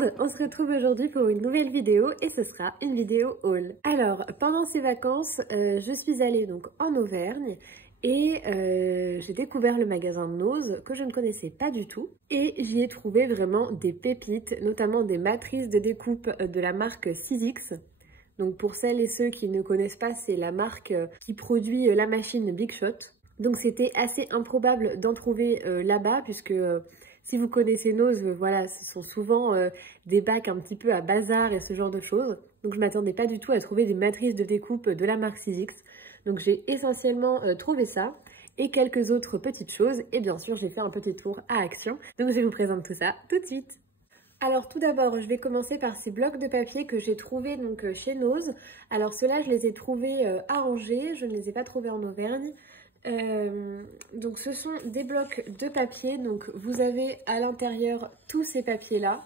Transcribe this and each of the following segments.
monde, on se retrouve aujourd'hui pour une nouvelle vidéo et ce sera une vidéo haul. Alors, pendant ces vacances, je suis allée donc en Auvergne et j'ai découvert le magasin Nose que je ne connaissais pas du tout et j'y ai trouvé vraiment des pépites, notamment des matrices de découpe de la marque Sizzix. Donc pour celles et ceux qui ne connaissent pas, c'est la marque qui produit la machine Big Shot. Donc c'était assez improbable d'en trouver là-bas puisque si vous connaissez Nose, voilà, ce sont souvent des bacs un petit peu à bazar et ce genre de choses. Donc je m'attendais pas du tout à trouver des matrices de découpe de la marque Sizzix. Donc j'ai essentiellement trouvé ça et quelques autres petites choses. Et bien sûr, j'ai fait un petit tour à Action. Donc je vous présente tout ça tout de suite. Alors tout d'abord, je vais commencer par ces blocs de papier que j'ai trouvés donc chez Nose. Alors ceux-là, je les ai trouvés à Angers, je ne les ai pas trouvés en Auvergne. Donc ce sont des blocs de papier, donc vous avez à l'intérieur tous ces papiers-là.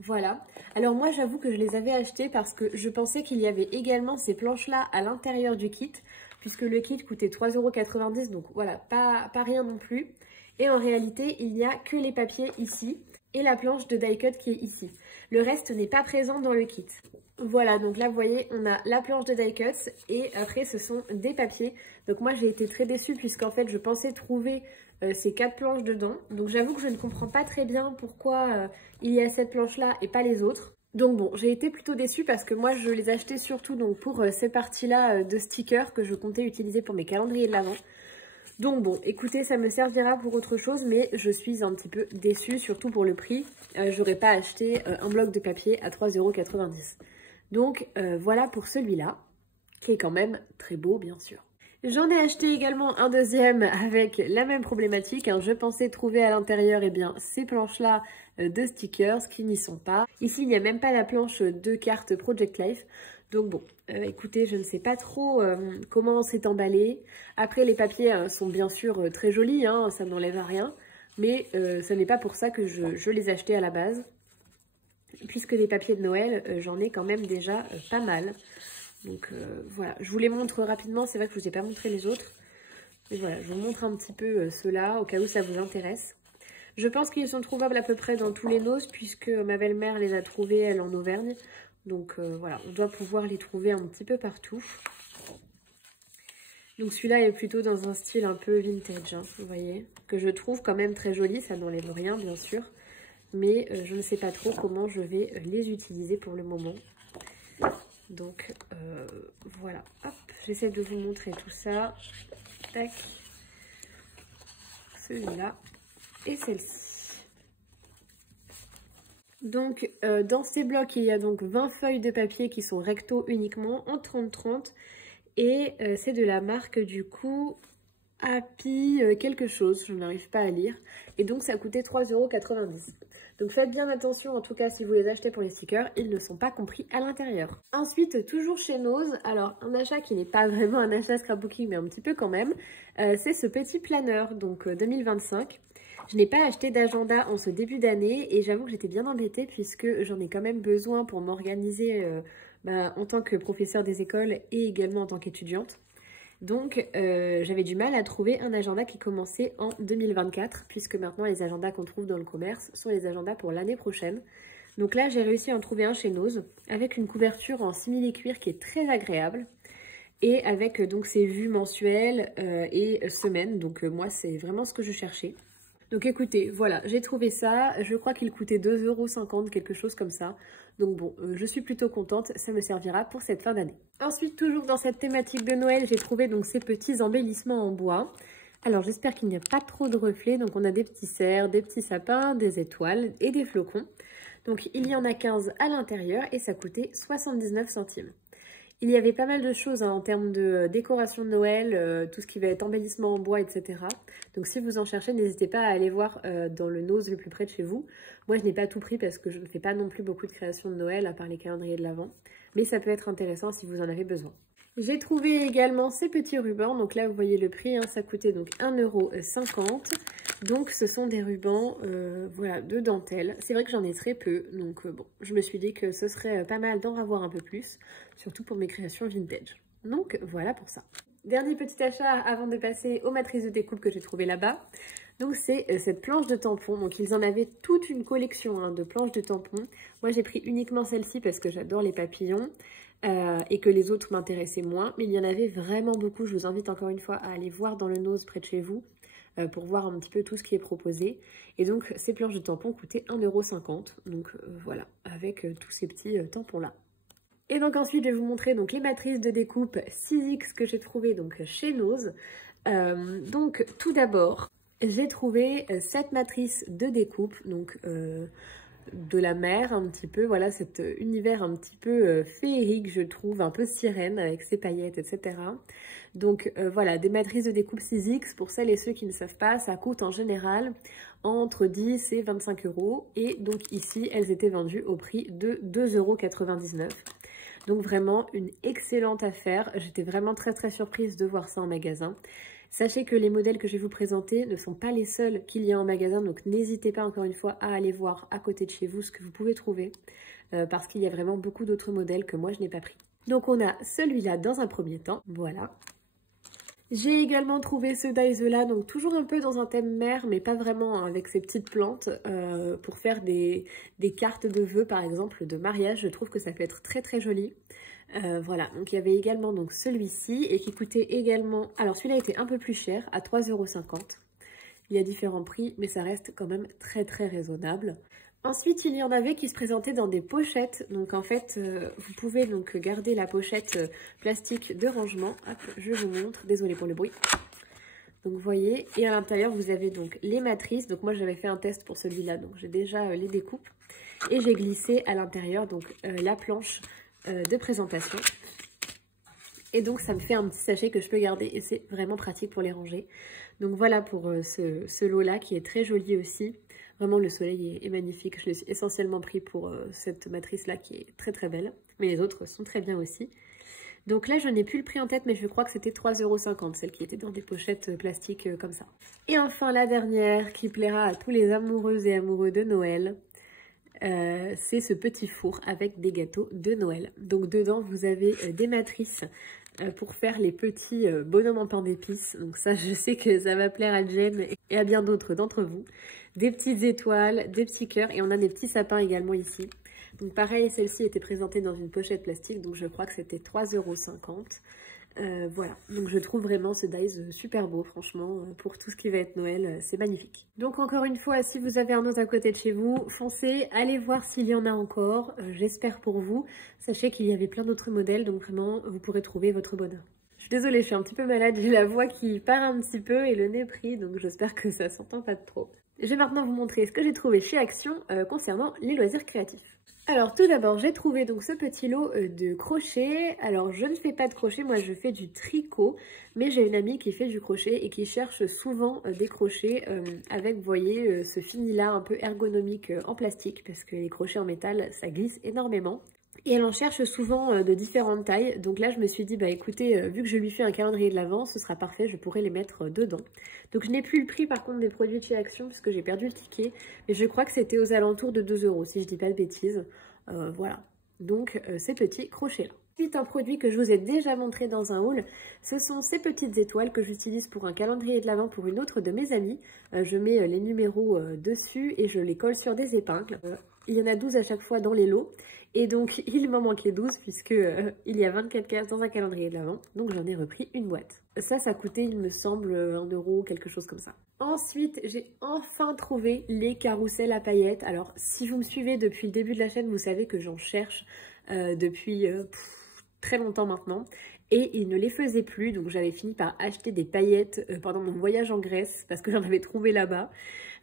Voilà. Alors moi, j'avoue que je les avais achetés parce que je pensais qu'il y avait également ces planches-là à l'intérieur du kit, puisque le kit coûtait 3,90 €, donc voilà, pas rien non plus. Et en réalité, il n'y a que les papiers ici et la planche de die cut qui est ici. Le reste n'est pas présent dans le kit. Voilà, donc là vous voyez, on a la planche de die cut et après ce sont des papiers. Donc moi j'ai été très déçue puisqu'en fait je pensais trouver ces 4 planches dedans. Donc j'avoue que je ne comprends pas très bien pourquoi il y a cette planche là et pas les autres. Donc bon, j'ai été plutôt déçue parce que moi je les achetais surtout donc pour ces parties là de stickers que je comptais utiliser pour mes calendriers de l'Avent. Donc bon, écoutez, ça me servira pour autre chose, mais je suis un petit peu déçue, surtout pour le prix. J'aurais pas acheté un bloc de papier à 3,90 €. Donc voilà pour celui-là, qui est quand même très beau, bien sûr. J'en ai acheté également un deuxième avec la même problématique. Hein. Je pensais trouver à l'intérieur ces planches-là de stickers qui n'y sont pas. Ici, il n'y a même pas la planche de cartes Project Life. Donc bon, écoutez, je ne sais pas trop comment c'est emballé. Après, les papiers sont bien sûr très jolis, hein, ça n'enlève à rien. Mais ce n'est pas pour ça que je les achetais à la base. Puisque les papiers de Noël, j'en ai quand même déjà pas mal. Donc voilà, je vous les montre rapidement. C'est vrai que je ne vous ai pas montré les autres. Mais voilà, je vous montre un petit peu ceux-là, au cas où ça vous intéresse. Je pense qu'ils sont trouvables à peu près dans tous les Nose, puisque ma belle-mère les a trouvés, elle, en Auvergne. Donc voilà, on doit pouvoir les trouver un petit peu partout. Donc celui-là est plutôt dans un style un peu vintage, hein, vous voyez. Que je trouve quand même très joli, ça n'enlève rien bien sûr. Mais je ne sais pas trop comment je vais les utiliser pour le moment. Donc voilà, hop, j'essaie de vous montrer tout ça. Tac. Celui-là et celle-ci. Donc dans ces blocs, il y a donc 20 feuilles de papier qui sont recto uniquement en 30-30. Et c'est de la marque du coup Happy quelque chose, je n'arrive pas à lire. Et donc ça coûtait 3,90 €. Donc faites bien attention, en tout cas si vous les achetez pour les stickers, ils ne sont pas compris à l'intérieur. Ensuite, toujours chez Nose, alors un achat qui n'est pas vraiment un achat scrapbooking, mais un petit peu quand même, c'est ce petit planeur, donc 2025. Je n'ai pas acheté d'agenda en ce début d'année et j'avoue que j'étais bien embêtée puisque j'en ai quand même besoin pour m'organiser en tant que professeur des écoles et également en tant qu'étudiante. Donc j'avais du mal à trouver un agenda qui commençait en 2024 puisque maintenant les agendas qu'on trouve dans le commerce sont les agendas pour l'année prochaine. Donc là j'ai réussi à en trouver un chez Nose avec une couverture en simili-cuir qui est très agréable et avec donc ces vues mensuelles et semaines. Donc moi c'est vraiment ce que je cherchais. Donc écoutez, voilà, j'ai trouvé ça, je crois qu'il coûtait 2,50 €, quelque chose comme ça. Donc bon, je suis plutôt contente, ça me servira pour cette fin d'année. Ensuite, toujours dans cette thématique de Noël, j'ai trouvé donc ces petits embellissements en bois. Alors j'espère qu'il n'y a pas trop de reflets, donc on a des petits cerfs, des petits sapins, des étoiles et des flocons. Donc il y en a 15 à l'intérieur et ça coûtait 79 centimes. Il y avait pas mal de choses hein, en termes de décoration de Noël, tout ce qui va être embellissement en bois, etc. Donc si vous en cherchez, n'hésitez pas à aller voir dans le Nose le plus près de chez vous. Moi, je n'ai pas tout pris parce que je ne fais pas non plus beaucoup de créations de Noël, à part les calendriers de l'Avent. Mais ça peut être intéressant si vous en avez besoin. J'ai trouvé également ces petits rubans. Donc là, vous voyez le prix, hein, ça coûtait donc 1,50 €. Donc ce sont des rubans voilà, de dentelle. C'est vrai que j'en ai très peu, donc bon, je me suis dit que ce serait pas mal d'en avoir un peu plus, surtout pour mes créations vintage. Donc voilà pour ça. Dernier petit achat avant de passer aux matrices de découpe que j'ai trouvé là-bas. Donc c'est cette planche de tampons, donc ils en avaient toute une collection hein, de planches de tampons. Moi j'ai pris uniquement celle-ci parce que j'adore les papillons et que les autres m'intéressaient moins. Mais il y en avait vraiment beaucoup, je vous invite encore une fois à aller voir dans le Nose près de chez vous pour voir un petit peu tout ce qui est proposé. Et donc ces planches de tampons coûtaient 1,50 €, donc voilà, avec tous ces petits tampons là. Et donc ensuite, je vais vous montrer donc, les matrices de découpe 6X que j'ai trouvées donc, chez Nose. Donc tout d'abord, j'ai trouvé cette matrice de découpe, donc de la mer un petit peu, voilà cet univers un petit peu féerique je trouve, un peu sirène avec ses paillettes etc. Donc voilà, des matrices de découpe 6X, pour celles et ceux qui ne savent pas, ça coûte en général entre 10 et 25 € et donc ici elles étaient vendues au prix de 2,99 €. Donc vraiment une excellente affaire, j'étais vraiment très surprise de voir ça en magasin. Sachez que les modèles que je vais vous présenter ne sont pas les seuls qu'il y a en magasin, donc n'hésitez pas encore une fois à aller voir à côté de chez vous ce que vous pouvez trouver, parce qu'il y a vraiment beaucoup d'autres modèles que moi je n'ai pas pris. Donc on a celui-là dans un premier temps, voilà. J'ai également trouvé ce Daiso-là, donc toujours un peu dans un thème mer, mais pas vraiment hein, avec ces petites plantes, pour faire des cartes de vœux par exemple, de mariage. Je trouve que ça peut être très joli. Voilà, donc il y avait également donc celui-ci et qui coûtait également... Alors celui-là était un peu plus cher, à 3,50 €. Il y a différents prix, mais ça reste quand même très raisonnable. Ensuite, il y en avait qui se présentaient dans des pochettes. Donc en fait, vous pouvez donc garder la pochette plastique de rangement. Hop, je vous montre. Désolée pour le bruit. Donc vous voyez, et à l'intérieur, vous avez donc les matrices. Donc moi, j'avais fait un test pour celui-là, donc j'ai déjà les découpes. Et j'ai glissé à l'intérieur donc la planche de présentation. Et donc ça me fait un petit sachet que je peux garder et c'est vraiment pratique pour les ranger. Donc voilà pour ce lot-là qui est très joli aussi. Vraiment, le soleil est magnifique. Je l'ai essentiellement pris pour cette matrice-là qui est très belle. Mais les autres sont très bien aussi. Donc là, je n'ai plus le prix en tête, mais je crois que c'était 3,50 €, celle qui était dans des pochettes plastiques comme ça. Et enfin, la dernière qui plaira à tous les amoureuses et amoureux de Noël. C'est ce petit four avec des gâteaux de Noël. Donc dedans, vous avez des matrices pour faire les petits bonhommes en pain d'épices. Donc ça, je sais que ça va plaire à Jen et à bien d'autres d'entre vous. Des petites étoiles, des petits cœurs et on a des petits sapins également ici. Donc pareil, celle-ci était présentée dans une pochette plastique, donc je crois que c'était 3,50 €. Voilà, donc je trouve vraiment ce Daiso super beau, franchement, pour tout ce qui va être Noël, c'est magnifique. Donc encore une fois, si vous avez un autre à côté de chez vous, foncez, allez voir s'il y en a encore, j'espère pour vous. Sachez qu'il y avait plein d'autres modèles, donc vraiment, vous pourrez trouver votre bonheur. Je suis désolée, je suis un petit peu malade, j'ai la voix qui part un petit peu et le nez pris, donc j'espère que ça s'entend pas trop. Je vais maintenant vous montrer ce que j'ai trouvé chez Action concernant les loisirs créatifs. Alors tout d'abord, j'ai trouvé donc ce petit lot de crochet. Alors je ne fais pas de crochet, moi je fais du tricot, mais j'ai une amie qui fait du crochet et qui cherche souvent des crochets avec, vous voyez, ce fini-là un peu ergonomique en plastique, parce que les crochets en métal, ça glisse énormément. Et elle en cherche souvent de différentes tailles, donc là je me suis dit, bah écoutez, vu que je lui fais un calendrier de l'Avent, ce sera parfait, je pourrai les mettre dedans. Donc je n'ai plus le prix par contre des produits de chez Action, puisque j'ai perdu le ticket, mais je crois que c'était aux alentours de 2 €, si je dis pas de bêtises. Voilà, donc ces petits crochets-là. Ensuite, un produit que je vous ai déjà montré dans un haul, ce sont ces petites étoiles que j'utilise pour un calendrier de l'Avent pour une autre de mes amies. Je mets les numéros dessus et je les colle sur des épingles. Il y en a 12 à chaque fois dans les lots. Et donc, il m'en manquait 12 puisque il y a 24 cases dans un calendrier de l'Avent. Donc, j'en ai repris une boîte. Ça coûtait, il me semble, 1 €, quelque chose comme ça. Ensuite, j'ai enfin trouvé les carrousels à paillettes. Alors, si vous me suivez depuis le début de la chaîne, vous savez que j'en cherche depuis très longtemps maintenant. Et ils ne les faisaient plus, donc j'avais fini par acheter des paillettes pendant mon voyage en Grèce parce que j'en avais trouvé là-bas.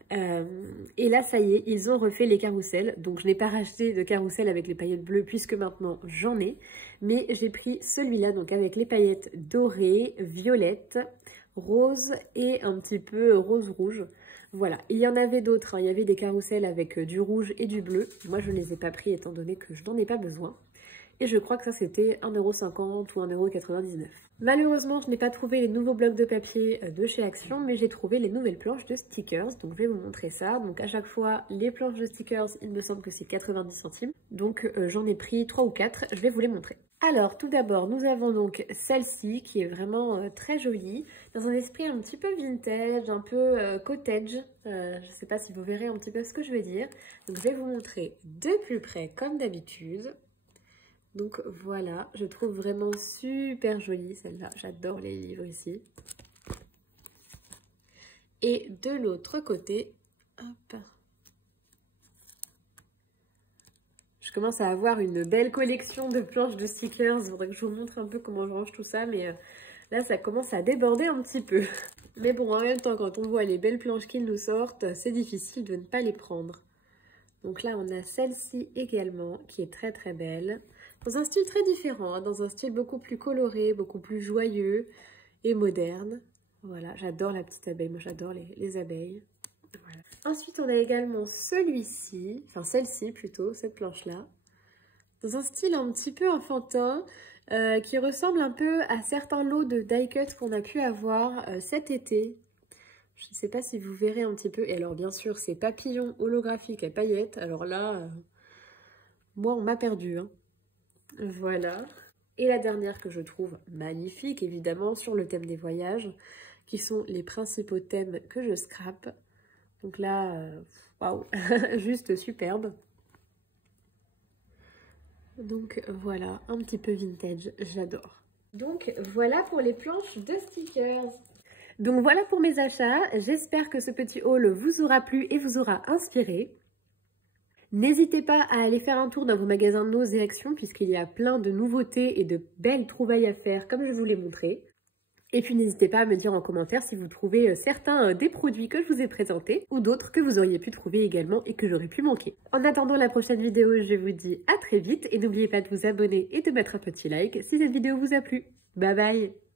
Et là ça y est, ils ont refait les carousels, donc je n'ai pas racheté de carrousel avec les paillettes bleues puisque maintenant j'en ai, mais j'ai pris celui-là donc avec les paillettes dorées, violettes, rose et un petit peu rose-rouge. Voilà, il y en avait d'autres, hein. Il y avait des carousels avec du rouge et du bleu, moi je ne les ai pas pris étant donné que je n'en ai pas besoin. Et je crois que ça c'était 1,50 € ou 1,99 €. Malheureusement, je n'ai pas trouvé les nouveaux blocs de papier de chez Action, mais j'ai trouvé les nouvelles planches de stickers. Donc je vais vous montrer ça. Donc à chaque fois, les planches de stickers, il me semble que c'est 90 centimes. Donc j'en ai pris 3 ou 4, je vais vous les montrer. Alors, tout d'abord, nous avons donc celle-ci qui est vraiment très jolie, dans un esprit un petit peu vintage, un peu cottage. Je ne sais pas si vous verrez un petit peu ce que je veux dire. Donc, je vais vous montrer de plus près comme d'habitude. Donc, voilà, je trouve vraiment super jolie celle-là. J'adore les livres ici. Et de l'autre côté, hop. Je commence à avoir une belle collection de planches de stickers. Il faudrait que je vous montre un peu comment je range tout ça, mais là, ça commence à déborder un petit peu. Mais bon, en même temps, quand on voit les belles planches qu'ils nous sortent, c'est difficile de ne pas les prendre. Donc là, on a celle-ci également, qui est très très belle. Dans un style très différent, hein, dans un style beaucoup plus coloré, beaucoup plus joyeux et moderne. Voilà, j'adore la petite abeille, moi j'adore les abeilles. Voilà. Ensuite, on a également celui-ci, enfin celle-ci plutôt, cette planche-là, dans un style un petit peu enfantin, qui ressemble un peu à certains lots de die-cut qu'on a pu avoir cet été. Je ne sais pas si vous verrez un petit peu. Et alors, bien sûr, ces papillons holographiques à paillettes, alors là, moi, on m'a perdu. Hein. Voilà. Et la dernière que je trouve magnifique, évidemment, sur le thème des voyages, qui sont les principaux thèmes que je scrape. Donc là, waouh, juste superbe. Donc voilà, un petit peu vintage, j'adore. Donc voilà pour les planches de stickers. Donc voilà pour mes achats, j'espère que ce petit haul vous aura plu et vous aura inspiré. N'hésitez pas à aller faire un tour dans vos magasins Nose et Action puisqu'il y a plein de nouveautés et de belles trouvailles à faire comme je vous l'ai montré. Et puis n'hésitez pas à me dire en commentaire si vous trouvez certains des produits que je vous ai présentés ou d'autres que vous auriez pu trouver également et que j'aurais pu manquer. En attendant la prochaine vidéo, je vous dis à très vite et n'oubliez pas de vous abonner et de mettre un petit like si cette vidéo vous a plu. Bye bye!